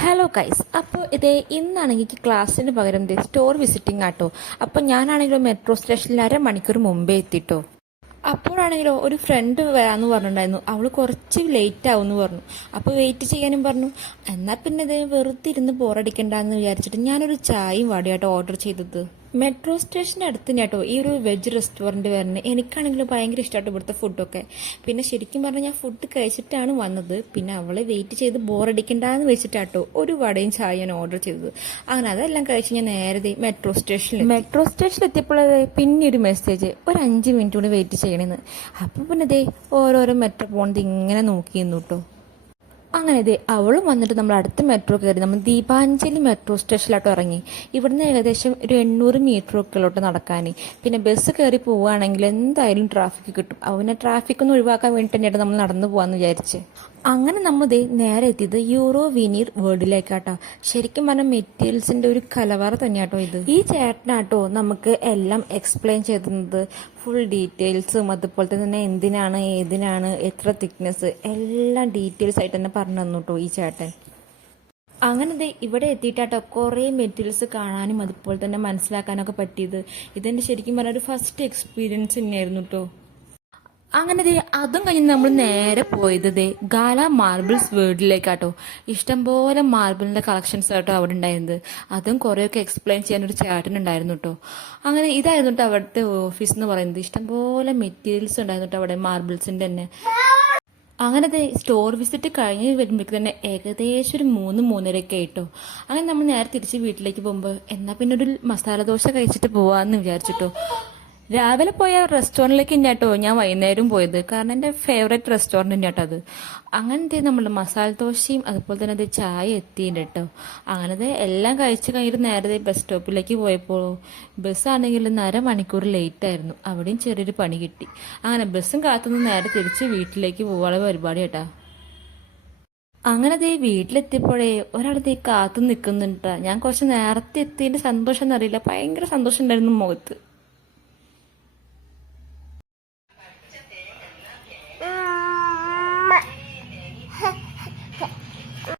Hello guys, അപ്പോൾ ഇതേ ഇന്നാണെങ്കിൽ ക്ലാസ്സിന് പകരം സ്റ്റോർ വിസിറ്റിംഗ് ആട്ടോ. അപ്പോൾ ഞാനാണെങ്കിലോ മെട്രോ സ്റ്റേഷനിൽ അരമണിക്കൂർ മുമ്പേ എത്തിട്ടോ. അപ്പോഴാണെങ്കിലോ ഒരു ഫ്രണ്ട് വരാമെന്ന് പറഞ്ഞിട്ടുണ്ടായിരുന്നു. അവൾ കുറച്ച് ലേറ്റ് ആവുമെന്ന് പറഞ്ഞു. അപ്പോൾ വെയിറ്റ് ചെയ്യാനും പറഞ്ഞു. എന്നാൽ പിന്നെ ഇത് വെറുതെ ഇരുന്ന് ബോറടിക്കണ്ടെന്ന് വിചാരിച്ചിട്ട് ഞാനൊരു ചായയും വാടിയാട്ടോ ഓർഡർ ചെയ്തത്. മെട്രോ സ്റ്റേഷൻ്റെ അടുത്ത് കേട്ടോ ഈ ഒരു വെജ് റെസ്റ്റോറൻറ്റ് വരുന്നത്. എനിക്കാണെങ്കിലും ഭയങ്കര ഇഷ്ടമായിട്ട് ഇവിടുത്തെ ഫുഡൊക്കെ. പിന്നെ ശരിക്കും പറഞ്ഞാൽ ഞാൻ ഫുഡ് കഴിച്ചിട്ടാണ് വന്നത്. പിന്നെ അവളെ വെയിറ്റ് ചെയ്ത് ബോറടിക്കണ്ടെന്ന് വെച്ചിട്ടാട്ടോ ഒരു വടയും ചായ ഞാൻ ഓർഡർ ചെയ്തത്. അങ്ങനെ അതെല്ലാം കഴിച്ച് ഞാൻ നേരത്തെ മെട്രോ സ്റ്റേഷനിൽ എത്തിയപ്പോൾ പിന്നെ ഒരു മെസ്സേജ്, ഒരു 5 മിനിറ്റ് കൂടി വെയിറ്റ് ചെയ്യണമെന്ന്. അപ്പം പിന്നെ ദേ ഓരോരോ മെട്രോ പോകുന്നത് ഇങ്ങനെ നോക്കിയിരുന്നു കേട്ടോ. അങ്ങനെ ഇതേ അവളും വന്നിട്ട് നമ്മൾ അടുത്ത മെട്രോ കയറി നമ്മൾ ദീപാഞ്ജലി മെട്രോ സ്റ്റേഷനിലോട്ട് ഇറങ്ങി. ഇവിടുന്ന് ഏകദേശം ഒരു 800 മീറ്ററൊക്കെയിലോട്ട് നടക്കാൻ. പിന്നെ ബസ് കയറി പോവുകയാണെങ്കിൽ എന്തായാലും ട്രാഫിക് കിട്ടും. അവനെ ട്രാഫിക് ഒന്ന് ഒഴിവാക്കാൻ വേണ്ടി തന്നെയായിട്ട് നമ്മൾ നടന്നു പോകാമെന്ന് വിചാരിച്ച്. അങ്ങനെ നമ്മൾ നേരെ എത്തിയത് യൂറോ വിനീർ വേൾഡിലേക്കാട്ടോ. ശരിക്കും പറഞ്ഞാൽ മെറ്റീരിയൽസിന്റെ ഒരു കലവറ തന്നെയാട്ടോ ഇത്. ഈ ചേട്ടനാട്ടോ നമുക്ക് എല്ലാം എക്സ്പ്ലെയിൻ ചെയ്തത്, ഫുൾ ഡീറ്റെയിൽസും അതുപോലെ തന്നെ എന്തിനാണ് ഏതിനാണ് എത്ര തിക്നെസ് എല്ലാം ഡീറ്റെയിൽസ് ആയിട്ട് തന്നെ പറഞ്ഞു തന്നു കേട്ടോ ഈ ചേട്ടൻ. അങ്ങനെ ഇവിടെ എത്തിയിട്ടാട്ടോ കുറേ മെറ്റീരിയൽസ് കാണാനും അതുപോലെ തന്നെ മനസ്സിലാക്കാനൊക്കെ പറ്റിയത്. ഇതെന്റെ ശരിക്കും പറഞ്ഞ ഒരു ഫസ്റ്റ് എക്സ്പീരിയൻസ് തന്നെയായിരുന്നു കേട്ടോ. അങ്ങനെ അതും കഴിഞ്ഞ് നമ്മൾ നേരെ പോയത് ഗാല മാർബിൾസ് വേൾഡിലേക്കാട്ടോ. ഇഷ്ടംപോലെ മാർബിളിന്റെ കളക്ഷൻസ് ആട്ടോ അവിടെ ഉണ്ടായിരുന്നത്. അതും കുറേയൊക്കെ എക്സ്പ്ലെയിൻ ചെയ്യാൻ ഒരു ചേട്ടനുണ്ടായിരുന്നു കേട്ടോ. അങ്ങനെ ഇതായിരുന്നു കേട്ടോ അവിടുത്തെ ഓഫീസ് എന്ന് പറയുന്നത്. ഇഷ്ടംപോലെ മെറ്റീരിയൽസ് ഉണ്ടായിരുന്നു കേട്ടോ അവിടെ മാർബിൾസിന്റെ തന്നെ. അങ്ങനെ സ്റ്റോർ വിസിറ്റ് കഴിഞ്ഞ് വരുമ്പോഴേക്ക് തന്നെ ഏകദേശം ഒരു 3-3:30 ആയിട്ടോ. അങ്ങനെ നമ്മൾ നേരെ തിരിച്ച് വീട്ടിലേക്ക് പോകുമ്പോൾ എന്നാൽ പിന്നെ ഒരു മസാല ദോശ കഴിച്ചിട്ട് പോവാന്ന് വിചാരിച്ചിട്ടോ. രാവിലെ പോയ റെസ്റ്റോറൻറ്റിലേക്ക് തന്നെയാട്ടോ ഞാൻ വൈകുന്നേരം പോയത്. കാരണം എൻ്റെ ഫേവറേറ്റ് റെസ്റ്റോറൻറ്റ് തന്നെയാട്ടോ അത്. അങ്ങനത്തെ നമ്മൾ മസാല ദോശയും അതുപോലെ തന്നെ അത് ചായ എത്തിയിട്ടുണ്ട് കേട്ടോ. അങ്ങനത്തെ എല്ലാം കഴിച്ച് കഴിഞ്ഞിട്ട് നേരത്തെ ബസ് സ്റ്റോപ്പിലേക്ക് പോയപ്പോൾ ബസ്സാണെങ്കിൽ 1/2 മണിക്കൂർ ലേറ്റ് ആയിരുന്നു. അവിടെയും ചെറിയൊരു പണി കിട്ടി. അങ്ങനെ ബസ്സും കാത്തുനിന്ന് നേരെ തിരിച്ച് വീട്ടിലേക്ക് പോകാനുള്ള പരിപാടി കേട്ടോ. അങ്ങനെ വീട്ടിലെത്തിയപ്പോഴേ ഒരാളെ കാത്തു നിൽക്കുന്നുണ്ടാ. ഞാൻ കുറച്ച് നേരത്തെ എത്തിയതിൻ്റെ സന്തോഷം എന്നറിയില്ല, ഭയങ്കര സന്തോഷം ഉണ്ടായിരുന്നു മുഖത്ത്.